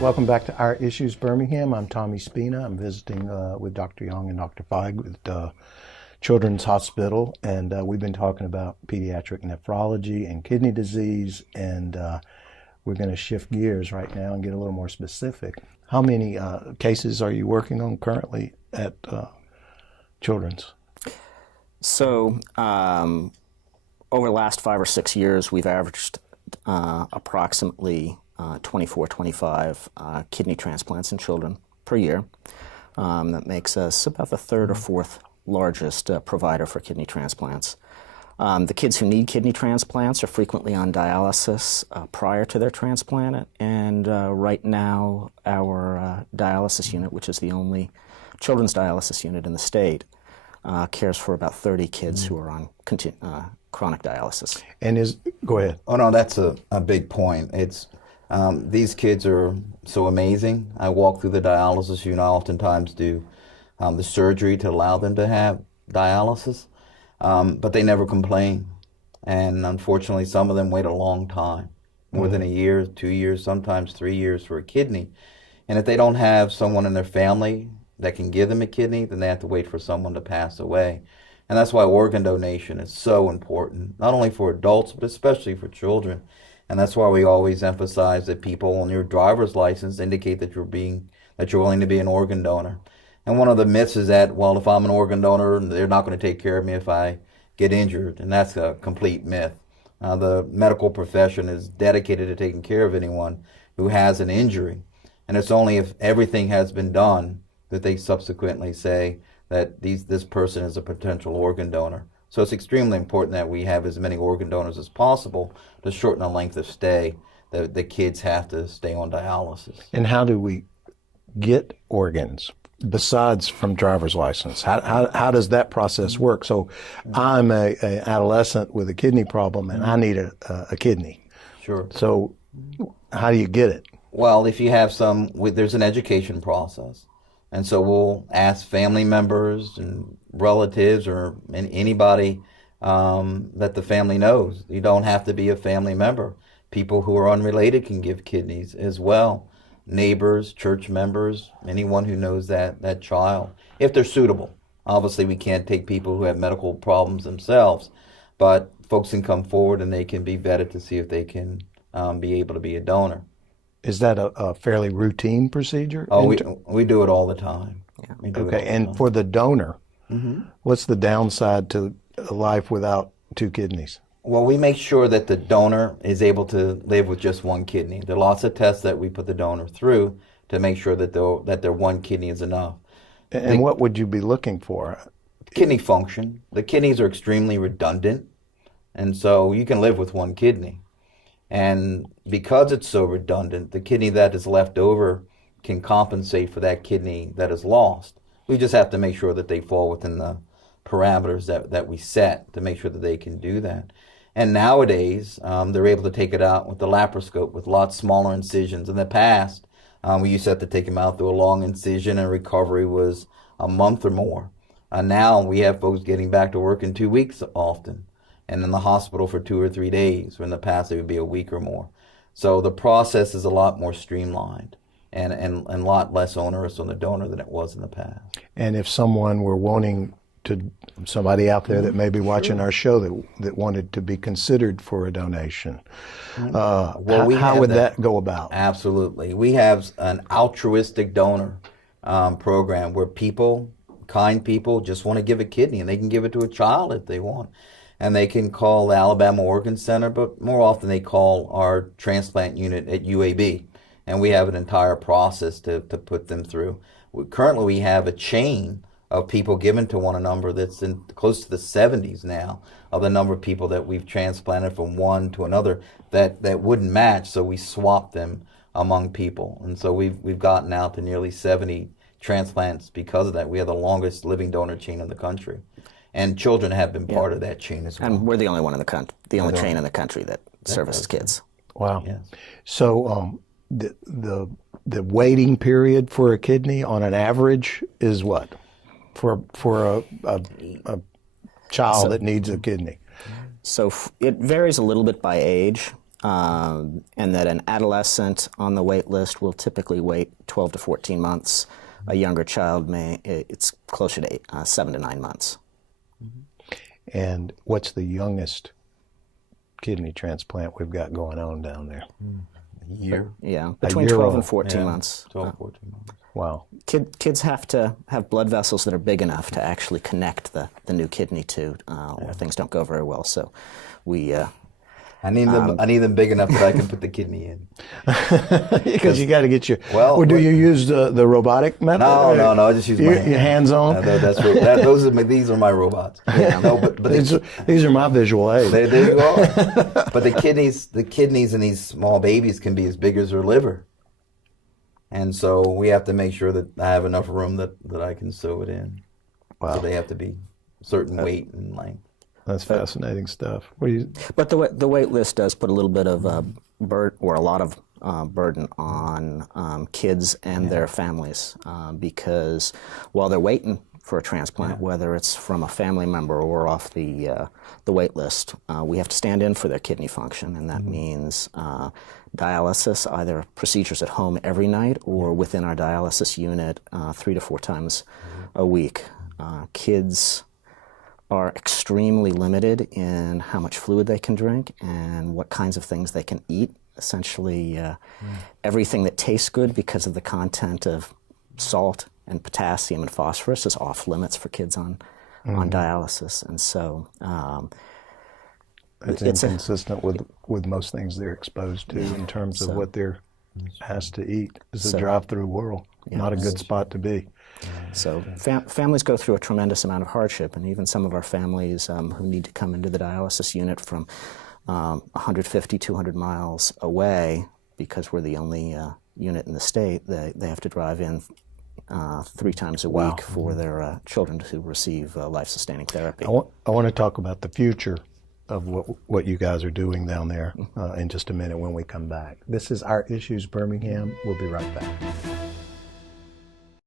Welcome back to Our Issues Birmingham. I'm Tommy Spina. I'm visiting with Dr. Young and Dr. Feig with Children's Hospital, and we've been talking about pediatric nephrology and kidney disease, and we're going to shift gears right now and get a little more specific. How many cases are you working on currently at Children's? So over the last 5 or 6 years, we've averaged approximately 24, 25 kidney transplants in children per year. That makes us about the third or fourth largest provider for kidney transplants. The kids who need kidney transplants are frequently on dialysis prior to their transplant, and right now our dialysis unit, which is the only children's dialysis unit in the state, cares for about 30 kids who are on chronic dialysis. And go ahead. Oh no, that's a big point. It's these kids are so amazing. I walk through the dialysis unit. I oftentimes do the surgery to allow them to have dialysis, but they never complain. And unfortunately, some of them wait a long time, more than a year, 2 years, sometimes 3 years for a kidney. And if they don't have someone in their family that can give them a kidney, then they have to wait for someone to pass away. And that's why organ donation is so important, not only for adults, but especially for children. And that's why we always emphasize that people on your driver's license indicate that you're willing to be an organ donor. And one of the myths is that, well, if I'm an organ donor, they're not going to take care of me if I get injured. And that's a complete myth. The medical profession is dedicated to taking care of anyone who has an injury. And it's only if everything has been done that they subsequently say that this person is a potential organ donor. So it's extremely important that we have as many organ donors as possible to shorten the length of stay that the kids have to stay on dialysis. And how do we get organs besides from driver's license? How does that process work? So I'm a adolescent with a kidney problem and I need a kidney. Sure. So how do you get it? Well, if you have there's an education process. And so we'll ask family members and relatives or anybody that the family knows. You don't have to be a family member. People who are unrelated can give kidneys as well. Neighbors, church members, anyone who knows that child, if they're suitable. Obviously, we can't take people who have medical problems themselves, but folks can come forward and they can be vetted to see if they can be able to be a donor. Is that a fairly routine procedure? Oh, we do it all the time. Yeah. Okay, and for the donor, what's the downside to a life without two kidneys? Well, we make sure that the donor is able to live with just one kidney. There are lots of tests that we put the donor through to make sure that their one kidney is enough. And what would you be looking for? Kidney function. The kidneys are extremely redundant, and so you can live with one kidney. And because it's so redundant, the kidney that is left over can compensate for that kidney that is lost. We just have to make sure that they fall within the parameters that we set to make sure that they can do that. And nowadays, they're able to take it out with the laparoscope with lots smaller incisions. In the past, we used to have to take them out through a long incision, and recovery was a month or more. Now we have folks getting back to work in 2 weeks often, and in the hospital for 2 or 3 days, where in the past it would be a week or more. So the process is a lot more streamlined and a lot less onerous on the donor than it was in the past. And if someone were wanting to, somebody out there that may be watching our show that wanted to be considered for a donation, how would that go about? Absolutely. We have an altruistic donor program where kind people just want to give a kidney, and they can give it to a child if they want. And they can call the Alabama Organ Center, but more often they call our transplant unit at UAB. And we have an entire process to put them through. Currently, we have a chain of people given to one another that's in close to the 70s now of the number of people that we've transplanted from one to another that wouldn't match, so we swap them among people. And so we've gotten out to nearly 70 transplants because of that. We have the longest living donor chain in the country. And children have been part of that chain as well. And we're the only one in the country, the only chain in the country that services kids. Wow. Yes. So the waiting period for a kidney on an average is what? For a child that needs a kidney? So it varies a little bit by age. and that an adolescent on the wait list will typically wait 12 to 14 months. A younger child it's closer to 7 to 9 months. And what's the youngest kidney transplant we've got going on down there? A year. Yeah, between year 12 old. and 14 months. 12, 14 months. Wow. Kids have to have blood vessels that are big enough to actually connect the new kidney to, or things don't go very well. So we... I need them big enough that I can put the kidney in. Because you got to get your. Well, or do you use the robotic method? No. I just use my your hands on. These are my robots. No, but These are my visual aids. there you are. But the kidneys in these small babies can be as big as their liver, and so we have to make sure that I have enough room that I can sew it in. Wow. So they have to be a certain weight and length. That's fascinating stuff. But the wait list does put a little bit of a lot of burden on kids and their families because while they're waiting for a transplant, whether it's from a family member or off the wait list, we have to stand in for their kidney function, and that means dialysis, either procedures at home every night or within our dialysis unit 3 to 4 times a week. Kids are extremely limited in how much fluid they can drink and what kinds of things they can eat. Essentially, everything that tastes good because of the content of salt and potassium and phosphorus is off limits for kids on dialysis. And so It's inconsistent with most things they're exposed to in terms of what they're asked to eat. It's a drive-through world. Not a good spot to be. So families go through a tremendous amount of hardship, and even some of our families who need to come into the dialysis unit from 150, 200 miles away, because we're the only unit in the state, they have to drive in 3 times a week for their children to receive life-sustaining therapy. I want to talk about the future of what you guys are doing down there in just a minute when we come back. This is Our Issues Birmingham. We'll be right back.